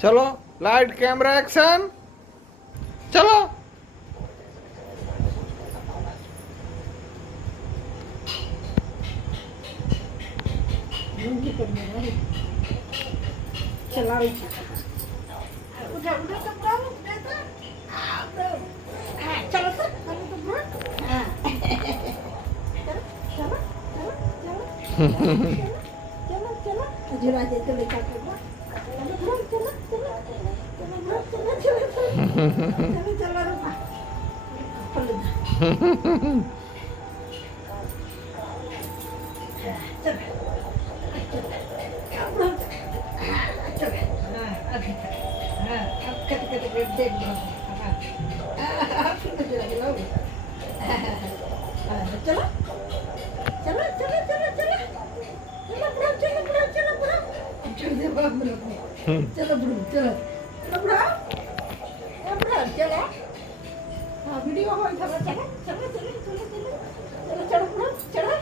चलो light camera action चलो। चला उठा उठा तो ब्रावो उठा तो चलो तो ब्रो हाँ चलो चलो चलो चलो चलो जुरा दे तो लेकर चलो चलो ब्रो चलो चलो चलो ब्रो चलो चलो चलो चलो रुपा चलो चलो चलो चलो चलो चलो चलो ब्रो चलो ब्रो चलो ब्रो चलो ब्रो चलो ब्रो चलो चलो ब्रो चलो हाँ वीडियो हो चलो चलो चलो चलो चलो चलो चलो ब्रो चलो